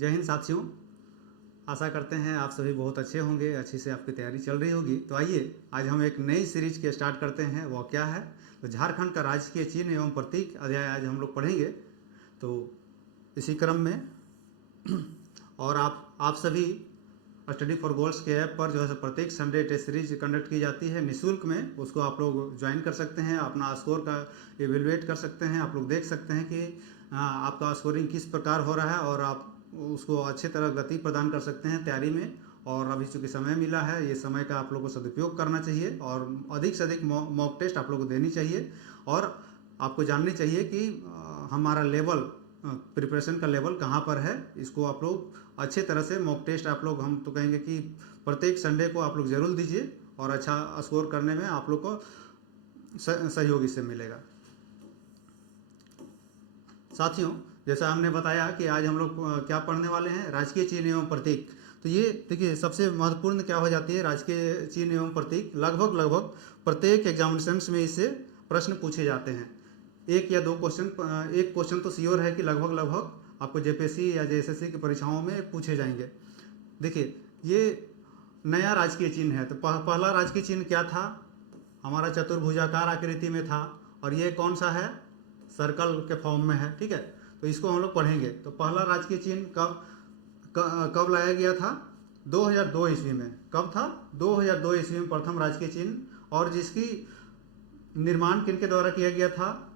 जय हिंद साथियों। आशा करते हैं आप सभी बहुत अच्छे होंगे, अच्छी से आपकी तैयारी चल रही होगी। तो आइए आज हम एक नई सीरीज के स्टार्ट करते हैं। वह क्या है? तो झारखंड का राजकीय चिन्ह एवं प्रतीक अध्याय आज हम लोग पढ़ेंगे। तो इसी क्रम में और आप सभी स्टडी फॉर गोल्स के ऐप पर जो है प्रत्येक संडे टेस्ट सीरीज कंडक्ट की जाती है निःशुल्क में। उसको आप लोग ज्वाइन कर सकते हैं, अपना स्कोर का एवेलुएट कर सकते हैं। आप लोग देख सकते हैं कि आपका स्कोरिंग किस प्रकार हो रहा है और आप उसको अच्छे तरह गति प्रदान कर सकते हैं तैयारी में। और अभी चूँकि समय मिला है, ये समय का आप लोगों को सदुपयोग करना चाहिए और अधिक से अधिक मॉक टेस्ट आप लोगों को देनी चाहिए। और आपको जाननी चाहिए कि हमारा लेवल प्रिपरेशन का लेवल कहाँ पर है। इसको आप लोग अच्छे तरह से मॉक टेस्ट आप लोग, हम तो कहेंगे कि प्रत्येक संडे को आप लोग ज़रूर दीजिए और अच्छा स्कोर करने में आप लोग को सहयोग इससे मिलेगा। साथियों, जैसा हमने बताया कि आज हम लोग क्या पढ़ने वाले हैं, राजकीय चिन्ह एवं प्रतीक। तो ये देखिए सबसे महत्वपूर्ण क्या हो जाती है, राजकीय चिन्ह एवं प्रतीक लगभग प्रत्येक एग्जामिनेशंस में इससे प्रश्न पूछे जाते हैं। एक या दो क्वेश्चन, एक क्वेश्चन तो श्योर है कि लगभग आपको जेपीएससी या जेएसएससी की परीक्षाओं में पूछे जाएंगे। देखिए ये नया राजकीय चिन्ह है। तो पहला राजकीय चिन्ह क्या था? हमारा चतुर्भुजाकार आकृति में था और ये कौन सा है? सर्कल के फॉर्म में है। ठीक है, तो इसको हम लोग पढ़ेंगे। तो पहला राजकीय चिन्ह कब लाया गया था? 2002 ईस्वी में। कब था? 2002 ईस्वी में प्रथम राजकीय चिन्ह। और जिसकी निर्माण किनके द्वारा किया गया था?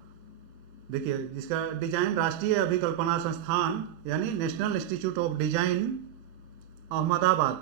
देखिए, जिसका डिजाइन राष्ट्रीय अभिकल्पना संस्थान यानी national Institute of design Ahmedabad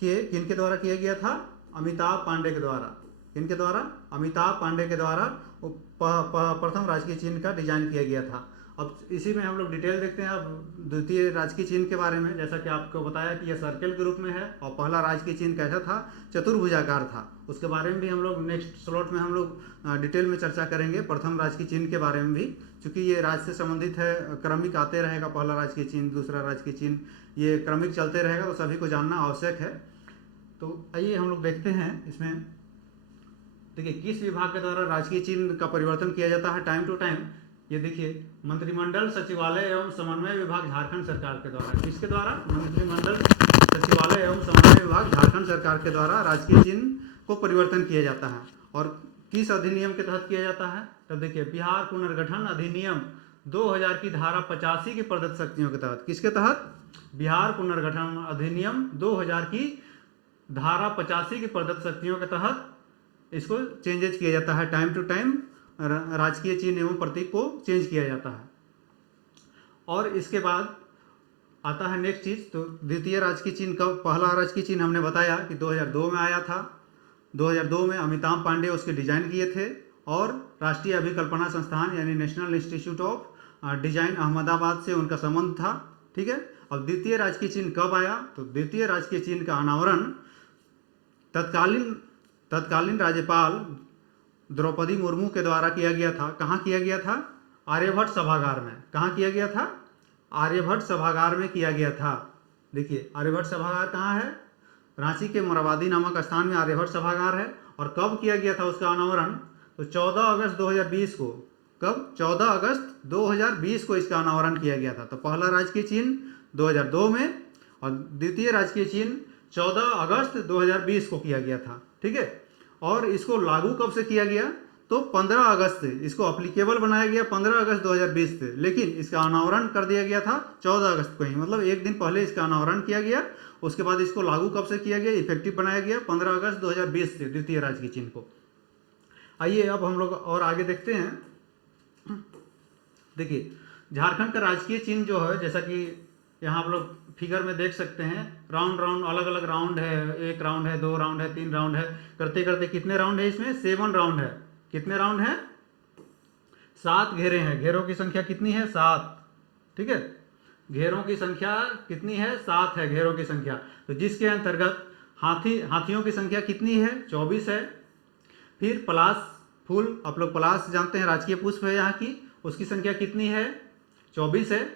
के किनके द्वारा किया गया था? अमिताभ पांडे के द्वारा। किनके द्वारा? अमिताभ पांडे के द्वारा प्रथम राजकीय चिन्ह का डिजाइन किया गया था। अब इसी में हम लोग डिटेल देखते हैं अब द्वितीय राजकीय चिन्ह के बारे में। जैसा कि आपको बताया कि यह सर्कल के रूप में है और पहला राजकीय चिन्ह कैसा था? चतुर्भुजाकार था। उसके बारे में भी हम लोग नेक्स्ट स्लॉट में हम लोग डिटेल में चर्चा करेंगे, प्रथम राजकीय चिन्ह के बारे में भी, क्योंकि ये राज्य से संबंधित है, क्रमिक आते रहेगा। पहला राजकीय चिन्ह, दूसरा राजकीय चिन्ह, ये क्रमिक चलते रहेगा, तो सभी को जानना आवश्यक है। तो आइए हम लोग देखते हैं इसमें। देखिए, किस विभाग के द्वारा राजकीय चिन्ह का परिवर्तन किया जाता है टाइम टू टाइम? ये देखिए, मंत्रिमंडल सचिवालय एवं समन्वय विभाग झारखंड सरकार के द्वारा। किसके द्वारा? मंत्रिमंडल सचिवालय एवं समन्वय विभाग झारखंड सरकार के द्वारा राजकीय चिन्ह को परिवर्तन किया जाता है। और किस अधिनियम के तहत किया जाता है? तो देखिए, बिहार पुनर्गठन अधिनियम 2000 की धारा 85 की प्रदत्त शक्तियों के तहत। किसके तहत? बिहार पुनर्गठन अधिनियम 2000 की धारा 85 की प्रदत्त शक्तियों के तहत इसको चेंजेज किया जाता है। टाइम टू टाइम राजकीय चिन्ह एवं प्रतीक को चेंज किया जाता है। और इसके बाद आता है नेक्स्ट चीज। तो द्वितीय राजकीय चिन्ह कब? पहला राजकीय चिन्ह हमने बताया कि 2002 में आया था। 2002 में अमिताभ पांडे उसके डिजाइन किए थे और राष्ट्रीय अभिकल्पना संस्थान यानी national Institute of design Ahmedabad से उनका संबंध था। ठीक है। अब द्वितीय राजकीय चिन्ह कब आया? तो द्वितीय राजकीय चिन्ह का अनावरण तत्कालीन राज्यपाल द्रौपदी मुर्मू के द्वारा किया गया था। कहाँ किया गया था? आर्यभट्ट सभागार में। कहाँ किया गया था? आर्यभट्ट सभागार में किया गया था। देखिए, आर्यभट्ट सभागार कहाँ है? रांची के मोराबादी नामक स्थान में आर्यभट्ट सभागार है। और कब किया गया था उसका अनावरण? तो 14 अगस्त 2020 को। कब? 14 अगस्त 2020 को इसका अनावरण किया गया था। तो पहला राजकीय चिन्ह 2002 में और द्वितीय राजकीय चिन्ह 14 अगस्त 2020 को किया गया था। ठीक है। और इसको लागू कब से किया गया? तो 15 अगस्त से इसको अप्लीकेबल बनाया गया, 15 अगस्त 2020 से। लेकिन इसका अनावरण कर दिया गया था 14 अगस्त को ही, मतलब एक दिन पहले इसका अनावरण किया गया। उसके बाद इसको लागू कब से किया गया, इफेक्टिव बनाया गया 15 अगस्त 2020 से द्वितीय राजकीय चिन्ह को। आइए अब हम लोग और आगे देखते हैं। देखिए, झारखंड का राजकीय चिन्ह जो है, जैसा कि यहाँ आप लोग फिगर में देख सकते हैं, राउंड अलग अलग राउंड है। 1 राउंड है, 2 राउंड है, 3 राउंड है, करते करते कितने राउंड है इसमें? 7 राउंड है। कितने राउंड है? 7 घेरे हैं। घेरों की संख्या कितनी है? 7। ठीक है, घेरों की संख्या कितनी है? 7 है घेरों की संख्या। तो जिसके अंतर्गत हाथियों की संख्या कितनी है? 24 है। फिर पलाश फूल, आप लोग पलाश जानते हैं, राजकीय पुष्प है यहाँ की, उसकी संख्या कितनी है? 24 है।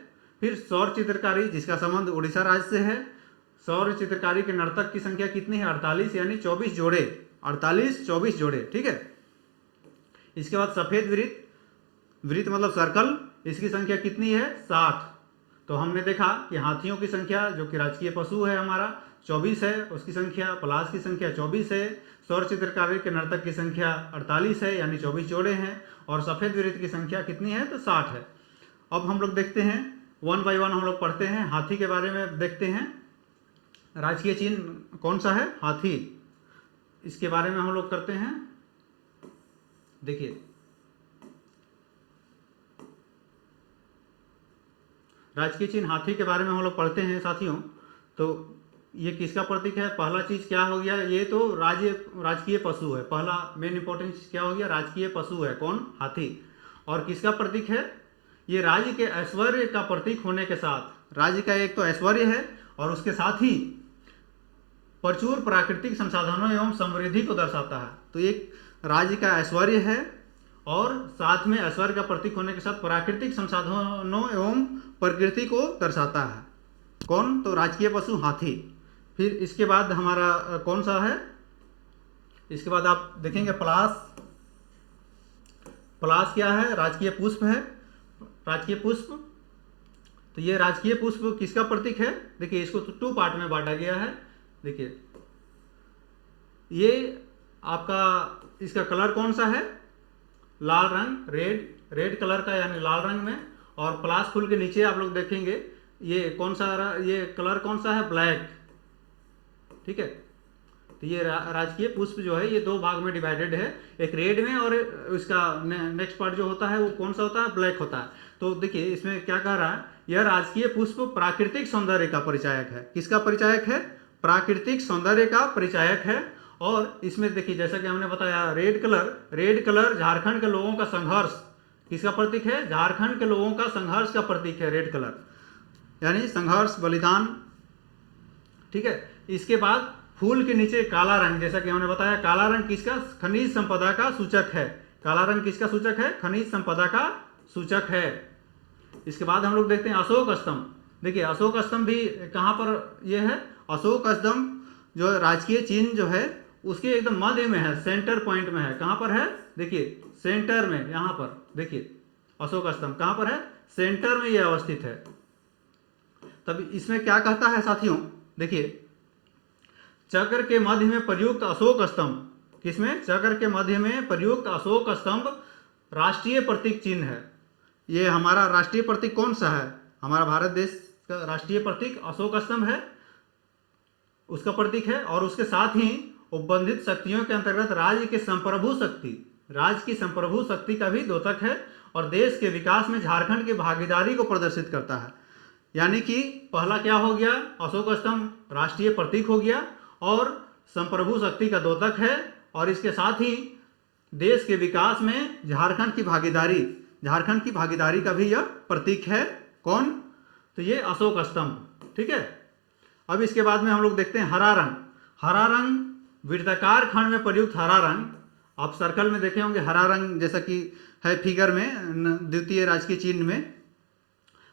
फिर सौर चित्रकारी, जिसका संबंध उड़ीसा राज्य से है, सौर चित्रकारी के नर्तक की संख्या कितनी है? 48, यानी 24 जोड़े। 48 24 जोड़े। ठीक है। इसके बाद सफेद वृत्त मतलब सर्कल, इसकी संख्या कितनी है? 60। तो हमने देखा कि हाथियों की संख्या जो कि राजकीय पशु है हमारा 24 है, उसकी संख्या, पलाश की संख्या 24 है, सौर चित्रकारी के नर्तक की संख्या 48 है यानी 24 जोड़े हैं, और सफ़ेद वृत्त की संख्या कितनी है तो 60 है। अब हम लोग देखते हैं 1 बाय 1 हम लोग पढ़ते हैं, हाथी के बारे में देखते हैं। राजकीय चिन्ह कौन सा है? हाथी। इसके बारे में हम लोग करते हैं। देखिए राजकीय चिन्ह हाथी के बारे में हम लोग पढ़ते हैं साथियों। तो ये किसका प्रतीक है? पहला चीज क्या हो गया, ये तो राजकीय पशु है। पहला मेन इंपॉर्टेंट चीज क्या हो गया? राजकीय पशु है। कौन? हाथी। और किसका प्रतीक है? ये राज्य के ऐश्वर्य का प्रतीक होने के साथ, राज्य का एक तो ऐश्वर्य है और उसके साथ ही प्रचुर प्राकृतिक संसाधनों एवं समृद्धि को दर्शाता है। तो एक राज्य का ऐश्वर्य है और साथ में ऐश्वर्य का प्रतीक होने के साथ प्राकृतिक संसाधनों एवं प्रकृति को दर्शाता है। कौन? तो राजकीय पशु हाथी। फिर इसके बाद हमारा कौन सा है? इसके बाद आप देखेंगे पलाश। पलाश क्या है? राजकीय पुष्प है। राजकीय पुष्प, तो ये राजकीय पुष्प किसका प्रतीक है? देखिए इसको तो 2 पार्ट में बांटा गया है। देखिए ये आपका, इसका कलर कौन सा है? लाल रंग, रेड कलर का यानी लाल रंग में। और पलाश फूल के नीचे आप लोग देखेंगे ये कौन सा, ये कलर कौन सा है? ब्लैक। ठीक है, तो ये राजकीय पुष्प जो है ये 2 भाग में डिवाइडेड है, एक रेड में और इसका नेक्स्ट पार्ट जो होता है वो कौन सा होता है? ब्लैक होता है। तो देखिए इसमें क्या कह रहा है, यह राजकीय पुष्प प्राकृतिक सौंदर्य का परिचायक है। किसका परिचायक है? प्राकृतिक सौंदर्य का परिचायक है। और इसमें देखिए जैसा कि हमने बताया रेड कलर झारखंड के लोगों का संघर्ष किसका प्रतीक है? झारखंड के लोगों का संघर्ष का प्रतीक है रेड कलर, यानी संघर्ष, बलिदान। ठीक है, इसके बाद फूल के नीचे काला रंग, जैसा कि हमने बताया काला रंग किसका? खनिज संपदा का सूचक है। काला रंग किसका सूचक है? खनिज संपदा का सूचक है। इसके बाद हम लोग देखते हैं अशोक स्तंभ। देखिए अशोक स्तंभ भी कहाँ पर ये है? अशोक स्तंभ जो राजकीय चिन्ह जो है उसके एकदम मध्य में है, सेंटर पॉइंट में है। कहाँ पर है? देखिए सेंटर में, यहाँ पर देखिए अशोक स्तंभ कहाँ पर है? सेंटर में ये अवस्थित है। तब इसमें क्या कहता है साथियों? देखिए चक्र के मध्य में प्रयुक्त अशोक स्तंभ, किसमें? चक्र के मध्य में प्रयुक्त अशोक स्तंभ राष्ट्रीय प्रतीक चिन्ह है। ये हमारा राष्ट्रीय प्रतीक कौन सा है? हमारा भारत देश का राष्ट्रीय प्रतीक अशोक स्तंभ है, उसका प्रतीक है। और उसके साथ ही उपबंधित शक्तियों के अंतर्गत राज्य की संप्रभु शक्ति का भी द्योतक है और देश के विकास में झारखंड की भागीदारी को प्रदर्शित करता है। यानी कि पहला क्या हो गया? अशोक स्तंभ राष्ट्रीय प्रतीक हो गया और संप्रभु शक्ति का द्योतक है, और इसके साथ ही देश के विकास में झारखंड की भागीदारी का भी यह प्रतीक है। कौन? तो ये अशोक स्तंभ। ठीक है, अब इसके बाद में हम लोग देखते हैं हरा रंग। हरा रंग वृत्ताकार खंड में प्रयुक्त हरा रंग, आप सर्कल में देखे होंगे हरा रंग जैसा कि है फिगर में द्वितीय राजकीय चिन्ह में।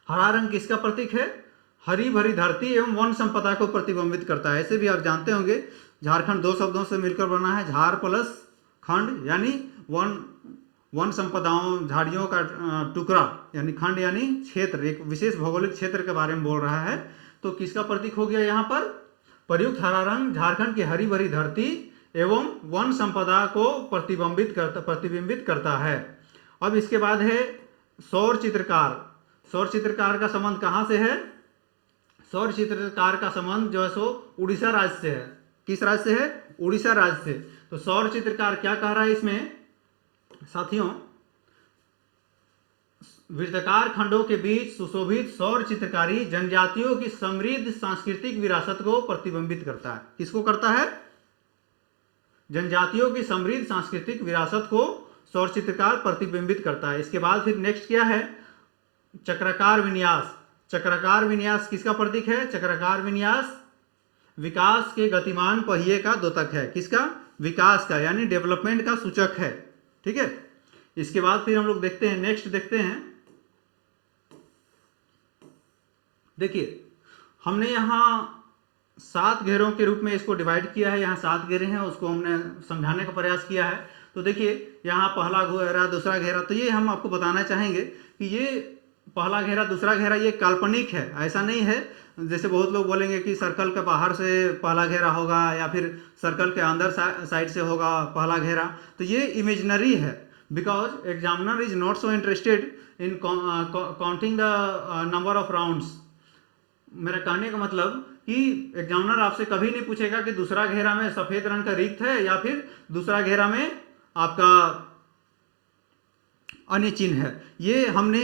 हरा रंग किसका प्रतीक है? हरी भरी धरती एवं वन संपदा को प्रतिबिंबित करता है। ऐसे भी आप जानते होंगे झारखंड 2 शब्दों से मिलकर बना है, झार प्लस खंड, यानी वन संपदाओं, झाड़ियों का टुकड़ा, यानी खंड यानी क्षेत्र, एक विशेष भौगोलिक क्षेत्र के बारे में बोल रहा है। तो किसका प्रतीक हो गया यहाँ पर? प्रयुक्त हरा रंग झारखंड की हरी भरी धरती एवं वन संपदा को प्रतिबिंबित करता है। अब इसके बाद है सौर चित्रकार। सौर चित्रकार का संबंध कहाँ से है? सौर चित्रकार का संबंध जो है सो उड़ीसा राज्य से है। किस राज्य से है? उड़ीसा राज्य से। तो सौर चित्रकार क्या कह रहा है इसमें साथियों? वृत्ताकार खंडों के बीच सुशोभित सौर चित्रकारी जनजातियों की समृद्ध सांस्कृतिक विरासत को प्रतिबिंबित करता है। किसको करता है? जनजातियों की समृद्ध सांस्कृतिक विरासत को सौर चित्रकार प्रतिबिंबित करता है। इसके बाद फिर नेक्स्ट क्या है? चक्राकार विन्यास। चक्राकार विन्यास किसका प्रतीक है? चक्राकार विन्यास विकास के गतिमान पहिए का द्योतक है। किसका? विकास का, यानी डेवलपमेंट का सूचक है। ठीक है, इसके बाद फिर हम लोग देखते हैं, नेक्स्ट देखते हैं। देखिए हमने यहाँ 7 घेरों के रूप में इसको डिवाइड किया है। यहाँ 7 घेरे हैं, उसको हमने समझाने का प्रयास किया है। तो देखिए यहाँ पहला घेरा, दूसरा घेरा, तो ये हम आपको बताना चाहेंगे कि ये पहला घेरा दूसरा घेरा ये काल्पनिक है, ऐसा नहीं है। जैसे बहुत लोग बोलेंगे कि सर्कल के बाहर से पहला घेरा होगा या फिर सर्कल के अंदर साइड से होगा पहला घेरा, तो ये इमेजिनरी है। Because examiner is not so interested in counting the number of rounds. मेरा कहने का मतलब कि एग्जामिनर आपसे कभी नहीं पूछेगा कि दूसरा घेरा में सफेद रंग का रिक्त है या फिर दूसरा घेरा में आपका अन्य चिन्ह है। ये हमने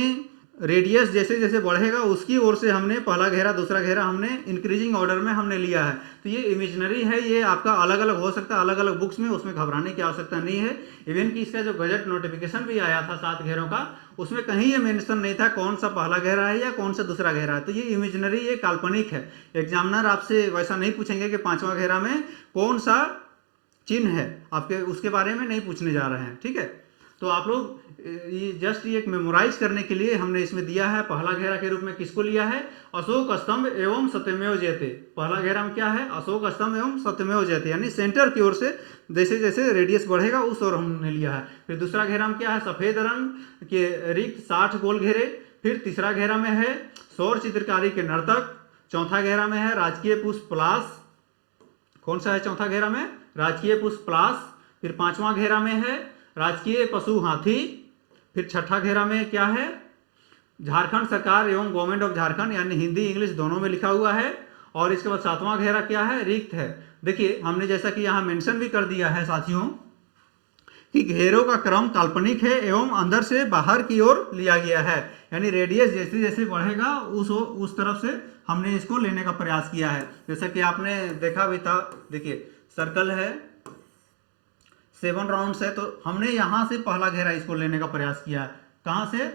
रेडियस जैसे जैसे बढ़ेगा उसकी ओर से हमने पहला घेरा दूसरा घेरा हमने इंक्रीजिंग ऑर्डर में हमने लिया है। तो ये इमेजिनरी है, ये आपका अलग अलग हो सकता है अलग अलग बुक्स में, उसमें घबराने की आवश्यकता नहीं है। इवन कि इसका जो गजट नोटिफिकेशन भी आया था 7 घेरों का, उसमें कहीं ये मेंशन नहीं था कौन सा पहला घेरा है या कौन सा दूसरा घेरा है। तो ये इमेजिनरी, ये काल्पनिक है। एग्जामिनर आपसे वैसा नहीं पूछेंगे कि 5वां घेरा में कौन सा चिन्ह है, आपके उसके बारे में नहीं पूछने जा रहे हैं। ठीक है, तो आप लोग ये जस्ट ये एक मेमोराइज करने के लिए हमने इसमें दिया है। पहला घेरा के रूप में किसको लिया है? अशोक स्तंभ एवं सत्यमेव जयते। पहला घेरा में क्या है? अशोक स्तंभ एवं सत्यमेव जयते, यानी सेंटर की ओर से जैसे जैसे रेडियस बढ़ेगा उस ओर हमने लिया है। फिर दूसरा घेरा में क्या है? सफेद रंग के रिक्त 60 गोल घेरे। फिर तीसरा घेरा में है सौर चित्रकारी के नर्तक। चौथा घेरा में है राजकीय पुष्प पलाश। कौन सा है चौथा घेरा में? राजकीय पुष्प पलाश। फिर 5वां घेरा में है राजकीय पशु हाथी। फिर छठा घेरा में क्या है? झारखंड सरकार एवं गवर्नमेंट ऑफ झारखंड, यानी हिंदी इंग्लिश दोनों में लिखा हुआ है। और इसके बाद 7वां घेरा क्या है? रिक्त है। देखिए हमने जैसा कि यहाँ मेंशन भी कर दिया है साथियों कि घेरों का क्रम काल्पनिक है एवं अंदर से बाहर की ओर लिया गया है, यानी रेडियस जैसे जैसे बढ़ेगा उस तरफ से हमने इसको लेने का प्रयास किया है। जैसा कि आपने देखा भी था, देखिए सर्कल है 7 राउंड्स है, तो हमने यहां से पहला घेरा इसको लेने का प्रयास किया है। कहां से?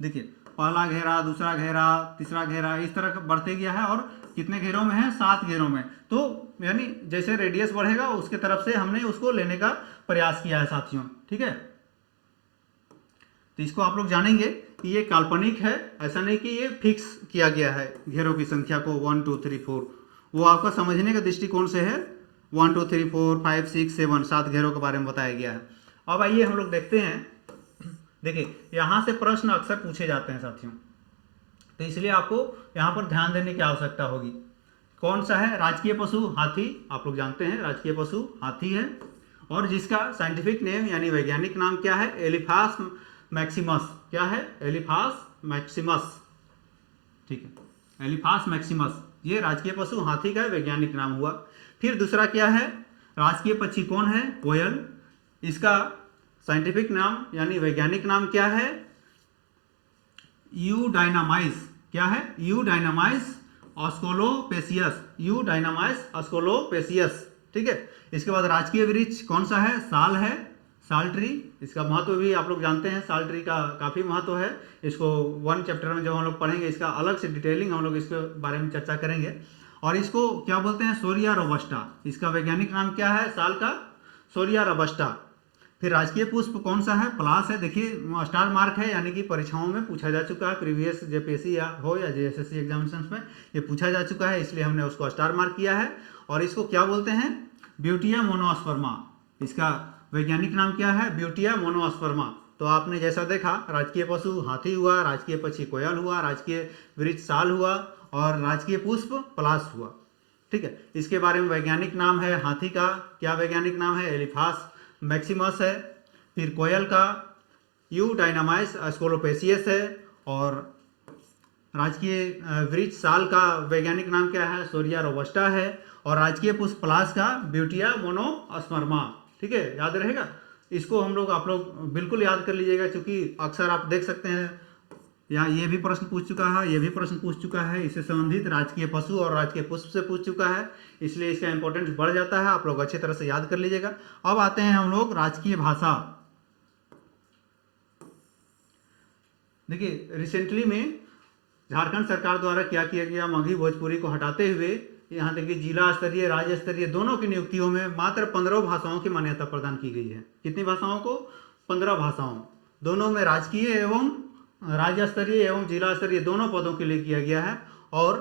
देखिए पहला घेरा दूसरा घेरा तीसरा घेरा इस तरह बढ़ते गया है। और कितने घेरों में है? 7 घेरों में। तो यानी जैसे रेडियस बढ़ेगा उसके तरफ से हमने उसको लेने का प्रयास किया है साथियों। ठीक है, तो इसको आप लोग जानेंगे कि ये काल्पनिक है, ऐसा नहीं कि ये फिक्स किया गया है घेरों की संख्या को 1 2 3 4। वो आपका समझने का दृष्टिकोण से है। 1 2 3 4 5 6 7 7 घेरों के बारे में बताया गया है। अब आइए हम लोग देखते हैं। देखिए यहाँ से प्रश्न अक्सर पूछे जाते हैं साथियों, तो इसलिए आपको यहाँ पर ध्यान देने की आवश्यकता होगी। कौन सा है? राजकीय पशु हाथी। आप लोग जानते हैं राजकीय पशु हाथी है, और जिसका साइंटिफिक नेम यानी वैज्ञानिक नाम क्या है? एलिफास मैक्सिमस। क्या है? एलिफास मैक्सिमस। ठीक है, एलिफास मैक्सिमस, ये राजकीय पशु हाथी का वैज्ञानिक नाम हुआ। फिर दूसरा क्या है? राजकीय पक्षी कौन है? कोयल। इसका साइंटिफिक नाम यानी वैज्ञानिक नाम क्या है? यूडाइनामाइस। क्या है? यूडाइनामाइस ऑस्कोलोपेसियस। यूडाइनामाइस ऑस्कोलोपेसियस। ठीक है, इसके बाद राजकीय वृक्ष कौन सा है? साल है, साल ट्री। इसका महत्व भी आप लोग जानते हैं, साल ट्री का काफ़ी महत्व है। इसको 1 चैप्टर में जब हम लोग पढ़ेंगे इसका अलग से डिटेलिंग हम लोग इसके बारे में चर्चा करेंगे। और इसको क्या बोलते हैं? सोरिया रोबस्टा। इसका वैज्ञानिक नाम क्या है साल का? सोरिया रोबस्टा। फिर राजकीय पुष्प कौन सा है? पलाश है। देखिए स्टार मार्क है, यानी कि परीक्षाओं में पूछा जा चुका है, प्रीवियस जेपीएससी या हो या जेएसएससी एग्जामिनेशंस में ये पूछा जा चुका है, इसलिए हमने उसको स्टार मार्क किया है। और इसको क्या बोलते हैं? Butea monosperma. इसका वैज्ञानिक नाम क्या है? Butea monosperma. तो आपने जैसा देखा, राजकीय पशु हाथी हुआ, राजकीय पक्षी कोयल हुआ, राजकीय वृक्ष साल हुआ, और राजकीय पुष्प पलाश हुआ। ठीक है, इसके बारे में वैज्ञानिक नाम है हाथी का क्या वैज्ञानिक नाम है? एलिफास मैक्सिमस है। फिर कोयल का यूडाइनामाइस एस्कोलोपेसियस है। और राजकीय वृक्ष साल का वैज्ञानिक नाम क्या है? सोरिया रोबस्टा है। और राजकीय पुष्प पलाश का ब्यूटिया मोनोस्पर्मा। ठीक है, याद रहेगा। इसको हम लोग आप लोग बिल्कुल याद कर लीजिएगा, क्योंकि अक्सर आप देख सकते हैं यहाँ ये भी प्रश्न पूछ चुका है, ये भी प्रश्न पूछ चुका है, इससे संबंधित राजकीय पशु और राजकीय पुष्प से पूछ चुका है, इसलिए इसका इंपॉर्टेंस बढ़ जाता है। आप लोग अच्छी तरह से याद कर लीजिएगा। अब आते हैं हम लोग राजकीय भाषा। देखिए रिसेंटली में झारखंड सरकार द्वारा क्या किया गया? मगही भोजपुरी को हटाते हुए यहाँ तक कि जिला स्तरीय राज्य स्तरीय दोनों की नियुक्तियों में मात्र 15 भाषाओं की मान्यता प्रदान की गई है। कितनी भाषाओं को? 15 भाषाओं। दोनों में राजकीय एवं राज्य स्तरीय एवं जिला स्तरीय दोनों पदों के लिए किया गया है। और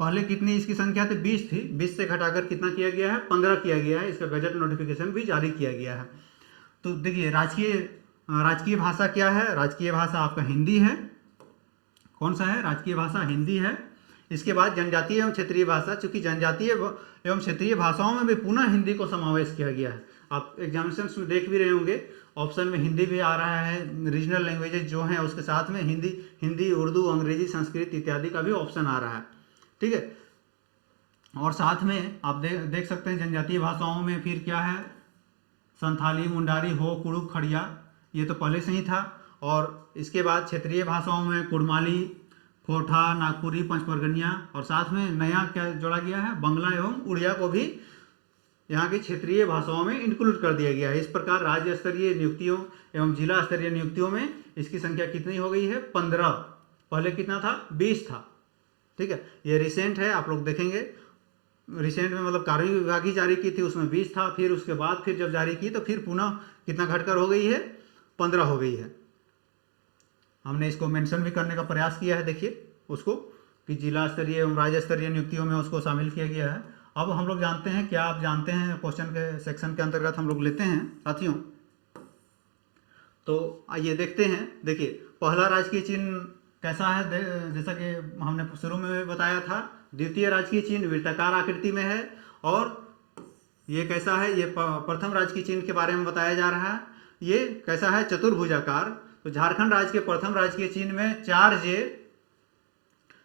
पहले कितनी इसकी संख्या थी? 20 थी, 20 से घटाकर कितना किया गया है? 15 किया गया है। इसका गजट नोटिफिकेशन भी जारी किया गया है। तो देखिए राजकीय राजकीय भाषा क्या है? राजकीय भाषा आपका हिंदी है। कौन सा है? राजकीय भाषा हिंदी है। इसके बाद जनजातीय एवं क्षेत्रीय भाषा, चूंकि जनजातीय एवं क्षेत्रीय भाषाओं में भी पुनः हिंदी को समावेश किया गया है। आप एग्जामिनेशन में देख भी रहे होंगे, ऑप्शन में हिंदी भी आ रहा है, रीजनल लैंग्वेजेज जो हैं उसके साथ में हिंदी, उर्दू, अंग्रेजी, संस्कृत इत्यादि का भी ऑप्शन आ रहा है। ठीक है, और साथ में आप देख सकते हैं जनजातीय भाषाओं में फिर क्या है, संथाली, मुंडारी, हो, कुड़ुक, खड़िया, ये तो पहले से ही था। और इसके बाद क्षेत्रीय भाषाओं में कुड़माली, खोरठा, नागपुरी, पंचपरगनिया, और साथ में नया क्या जोड़ा गया है, बंगला एवं उड़िया को भी यहाँ की क्षेत्रीय भाषाओं में इंक्लूड कर दिया गया है। इस प्रकार राज्य स्तरीय नियुक्तियों एवं जिला स्तरीय नियुक्तियों में इसकी संख्या कितनी हो गई है? 15। पहले कितना था? 20 था। ठीक है, ये रिसेंट है, आप लोग देखेंगे रिसेंट में, मतलब कार्मिक विभाग ही जारी की थी, उसमें 20 था, फिर उसके बाद फिर जब जारी की तो फिर पुनः कितना घटकर हो गई है? 15 हो गई है। हमने इसको मेंशन भी करने का प्रयास किया है, देखिए उसको, कि जिला स्तरीय एवं राज्य स्तरीय नियुक्तियों में उसको शामिल किया गया है। अब हम लोग जानते हैं, क्या आप जानते हैं, क्वेश्चन के सेक्शन के अंतर्गत हम लोग लेते हैं साथियों। तो आइए देखते हैं। देखिए पहला राजकीय चिन्ह कैसा है, जैसा कि हमने शुरू में बताया था, द्वितीय राजकीय चिन्ह वृत्ताकार आकृति में है। और ये कैसा है? ये प्रथम राजकीय चिन्ह के बारे में बताया जा रहा है। ये कैसा है? चतुर्भुजाकार। तो झारखंड राज्य के प्रथम राजकीय चिन्ह में 4J,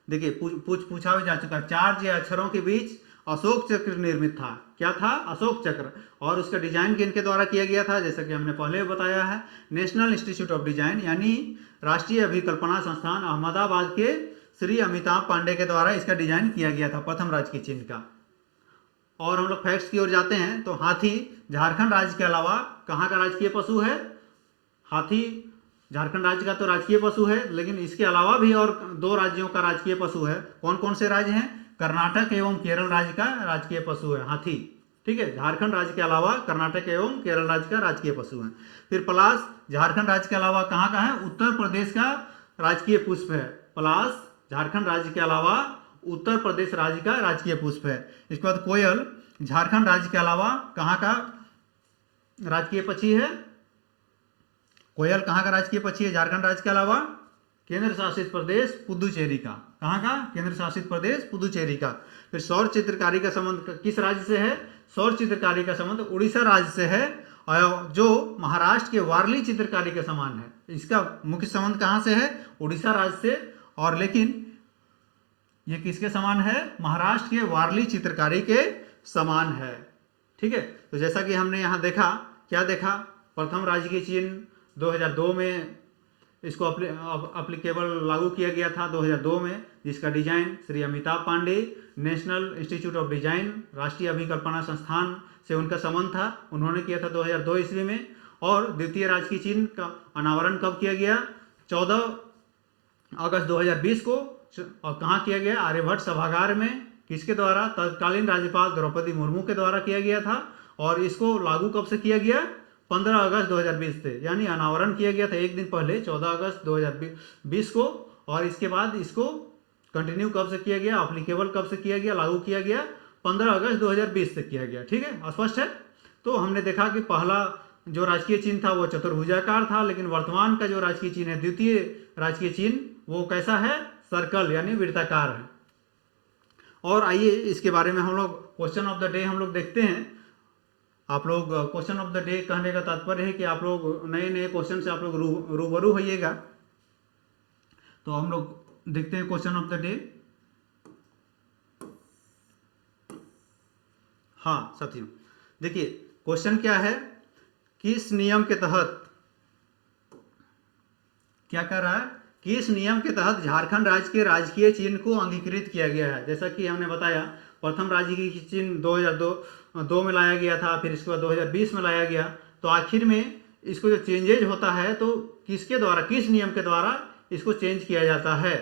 देखिए पूछा भी जा चुका है, 4J अक्षरों के बीच अशोक चक्र निर्मित था। क्या था? अशोक चक्र। और उसका डिजाइन किनके द्वारा किया गया था? जैसा कि हमने पहले बताया है, नेशनल इंस्टीट्यूट ऑफ डिजाइन यानी राष्ट्रीय अभिकल्पना संस्थान अहमदाबाद के श्री अमिताभ पांडे के द्वारा इसका डिजाइन किया गया था, प्रथम राजकीय चिन्ह का। और हम लोग फैक्ट्स की ओर जाते हैं तो हाथी झारखंड राज्य के अलावा कहाँ का राजकीय पशु है? हाथी झारखंड राज्य का तो राजकीय पशु है, लेकिन इसके अलावा भी और 2 राज्यों का राजकीय पशु है। कौन कौन से राज्य हैं? कर्नाटक एवं केरल राज्य का राजकीय पशु है हाथी। ठीक है, झारखंड राज्य के अलावा कर्नाटक एवं केरल राज्य का राजकीय पशु है। फिर पलाश झारखंड राज्य के अलावा कहाँ का है? उत्तर प्रदेश का राजकीय पुष्प है। पलाश झारखंड राज्य के अलावा उत्तर प्रदेश राज्य का राजकीय पुष्प है। इसके बाद कोयल झारखंड राज्य के अलावा कहाँ का राजकीय पक्षी है? कोयल कहाँ का राजकीय पक्षी है झारखंड राज्य के अलावा? केंद्र शासित प्रदेश पुदुचेरी का। कहाँ का? केंद्र शासित प्रदेश पुदुचेरी का। फिर सौर चित्रकारी का संबंध किस राज्य से है? सौर चित्रकारी का संबंध उड़ीसा राज्य से है, जो महाराष्ट्र के वारली चित्रकारी के समान है। इसका मुख्य संबंध कहाँ से है? उड़ीसा राज्य से। और लेकिन ये किसके समान है? महाराष्ट्र के वारली चित्रकारी के समान है। ठीक है, तो जैसा कि हमने यहाँ देखा, क्या देखा? प्रथम राजकीय चिन्ह 2002 में इसको अप्लीकेबल लागू किया गया था 2002 में, जिसका design Shri Amitabh Pande, National Institute of Design, Rashtriya Abhikalpana संस्थान से उनका संबंध था, उन्होंने किया था 2002 ईस्वी में। और द्वितीय राजकीय चिन्ह का अनावरण कब किया गया? 14 अगस्त 2020 को। और कहाँ किया गया? आर्यभट्ट सभागार में। किसके द्वारा? तत्कालीन राज्यपाल द्रौपदी मुर्मू के द्वारा किया गया था। और इसको लागू कब से किया गया? 15 अगस्त 2020 से, यानी अनावरण किया गया था एक दिन पहले 14 अगस्त 2020 को। और इसके बाद इसको कंटिन्यू कब से किया गया? अप्लीकेबल कब से किया गया, लागू किया गया? 15 अगस्त 2020 से किया गया। ठीक है, स्पष्ट है। तो हमने देखा कि पहला जो राजकीय चिन्ह था वो चतुर्भुजाकार था, लेकिन वर्तमान का जो राजकीय चिन्ह है, द्वितीय राजकीय चिन्ह, वो कैसा है? सर्कल यानी वृत्ताकार है। और आइए इसके बारे में हम लोग क्वेश्चन ऑफ द डे हम लोग देखते हैं। आप लोग क्वेश्चन ऑफ द डे कहने का तात्पर्य है कि आप लोग नए नए क्वेश्चन से आप लोग रूबरू होइएगा। तो हम लोग देखते हैं क्वेश्चन ऑफ द डे। हाँ साथियों, देखिए क्वेश्चन क्या है? किस नियम के तहत, क्या कर रहा है? किस नियम के तहत झारखंड राज्य के राजकीय चिन्ह को अंगीकृत किया गया है? जैसा कि हमने बताया, प्रथम राजकीय चिन्ह 2002 में लाया गया था, फिर इसके बाद 2020 में लाया गया। तो आखिर में इसको जो चेंजेज होता है तो किसके द्वारा, किस नियम के द्वारा इसको चेंज किया जाता है?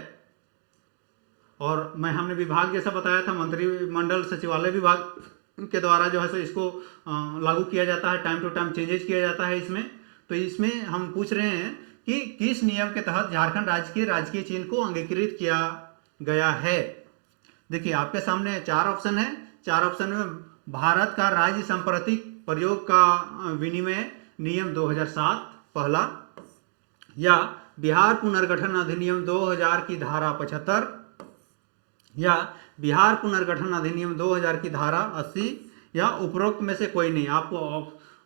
और हमने विभाग जैसा बताया था, मंत्रिमंडल सचिवालय विभाग के द्वारा जो है सो इसको लागू किया जाता है, टाइम टू टाइम चेंजेज किया जाता है इसमें। तो इसमें हम पूछ रहे हैं कि किस नियम के तहत झारखंड राज्य के राजकीय चिन्ह को अंगीकृत किया गया है? देखिए आपके सामने 4 ऑप्शन है। 4 ऑप्शन में भारत का राज्य सांप्रतिक प्रयोग का विनिमय नियम 2007 पहला, या बिहार पुनर्गठन अधिनियम 2000 की धारा 75 या बिहार पुनर्गठन अधिनियम 2000 की धारा 80 या उपरोक्त में से कोई नहीं। आपको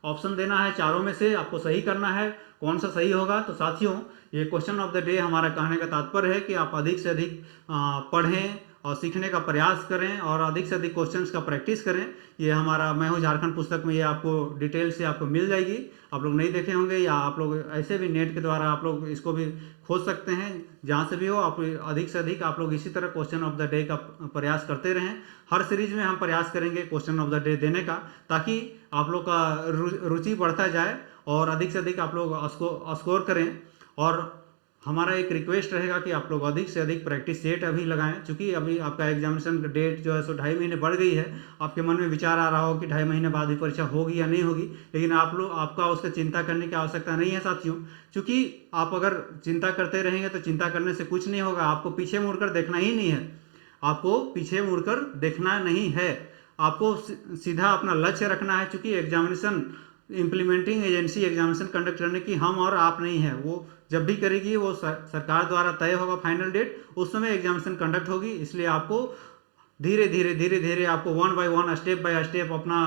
ऑप्शन देना है, चारों में से आपको सही करना है। कौन सा सही होगा? तो साथियों, ये क्वेश्चन ऑफ द डे हमारा कहने का तात्पर्य है कि आप अधिक से अधिक पढ़ें और सीखने का प्रयास करें और अधिक से अधिक क्वेश्चंस का प्रैक्टिस करें। ये हमारा मैं हूँ झारखंड पुस्तक में ये आपको डिटेल से आपको मिल जाएगी। आप लोग नहीं देखे होंगे या आप लोग ऐसे भी नेट के द्वारा आप लोग इसको भी खोज सकते हैं, जहाँ से भी हो। आप अधिक से अधिक आप लोग इसी तरह क्वेश्चन ऑफ द डे का प्रयास करते रहें। हर सीरीज में हम प्रयास करेंगे क्वेश्चन ऑफ द डे देने का, ताकि आप लोग का रुचि बढ़ता जाए और अधिक से अधिक आप लोग स्कोर करें। और हमारा एक रिक्वेस्ट रहेगा कि आप लोग अधिक से अधिक प्रैक्टिस सेट अभी लगाएं, क्योंकि अभी आपका एग्जामिनेशन डेट जो है सो 2.5 महीने बढ़ गई है। आपके मन में विचार आ रहा हो कि 2.5 महीने बाद ही परीक्षा होगी या नहीं होगी, लेकिन आपका उसका चिंता करने की आवश्यकता नहीं है साथियों। क्योंकि आप अगर चिंता करते रहेंगे तो चिंता करने से कुछ नहीं होगा। आपको पीछे मुड़कर देखना ही नहीं है, आपको पीछे मुड़कर देखना नहीं है। आपको सीधा अपना लक्ष्य रखना है, क्योंकि examination implementing agency examination conduct करने की हम और आप नहीं है। वो जब भी करेगी वो सरकार द्वारा तय होगा फाइनल डेट, उस समय एग्जामिनेशन कंडक्ट होगी। इसलिए आपको धीरे धीरे धीरे धीरे आपको one by one step by step अपना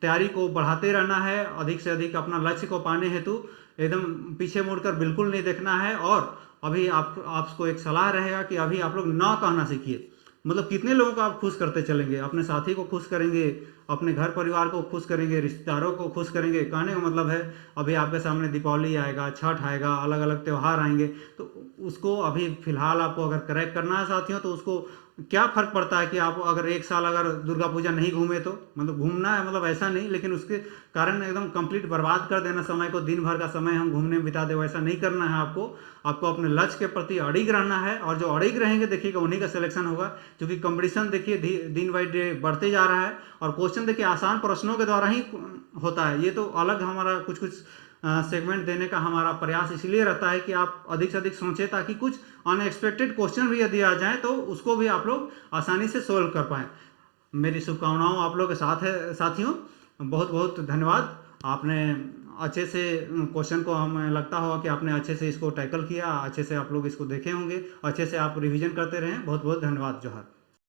तैयारी को बढ़ाते रहना है। अधिक से अधिक अपना लक्ष्य को पाने हेतु एकदम पीछे मुड़कर बिल्कुल नहीं देखना है। और अभी आपको एक सलाह रहेगा कि अभी आप लोग ना कहना सीखिए। मतलब कितने लोगों को आप खुश करते चलेंगे? अपने साथी को खुश करेंगे, अपने घर परिवार को खुश करेंगे, रिश्तेदारों को खुश करेंगे। कहने का मतलब है अभी आपके सामने दीपावली आएगा, छठ आएगा, अलग अलग त्यौहार आएंगे, तो उसको अभी फिलहाल आपको अगर करेक्ट करना है साथियों, तो उसको क्या फर्क पड़ता है कि आप अगर एक साल अगर दुर्गा पूजा नहीं घूमे तो? मतलब घूमना है, मतलब ऐसा नहीं, लेकिन उसके कारण एकदम कंप्लीट बर्बाद कर देना समय को, दिन भर का समय हम घूमने में बिता दे, वैसा नहीं करना है आपको। आपको अपने लक्ष्य के प्रति अड़िग रहना है, और जो अड़िग रहेंगे देखिएगा उन्हीं का सिलेक्शन होगा। क्योंकि कंपटीशन देखिए दिन बाई डे बढ़ते जा रहा है, और क्वेश्चन देखिए आसान प्रश्नों के द्वारा ही होता है। ये तो अलग हमारा कुछ कुछ सेगमेंट देने का हमारा प्रयास इसलिए रहता है कि आप अधिक से अधिक सोचें, ताकि कुछ अनएक्सपेक्टेड क्वेश्चन भी यदि आ जाए तो उसको भी आप लोग आसानी से सोल्व कर पाएँ। मेरी शुभकामनाओं आप लोग के साथ है साथियों। बहुत बहुत धन्यवाद। आपने अच्छे से क्वेश्चन को, हमें लगता होगा कि आपने अच्छे से इसको टैकल किया, अच्छे से आप लोग इसको देखे होंगे, अच्छे से आप रिवीजन करते रहें। बहुत बहुत धन्यवाद। जोहार।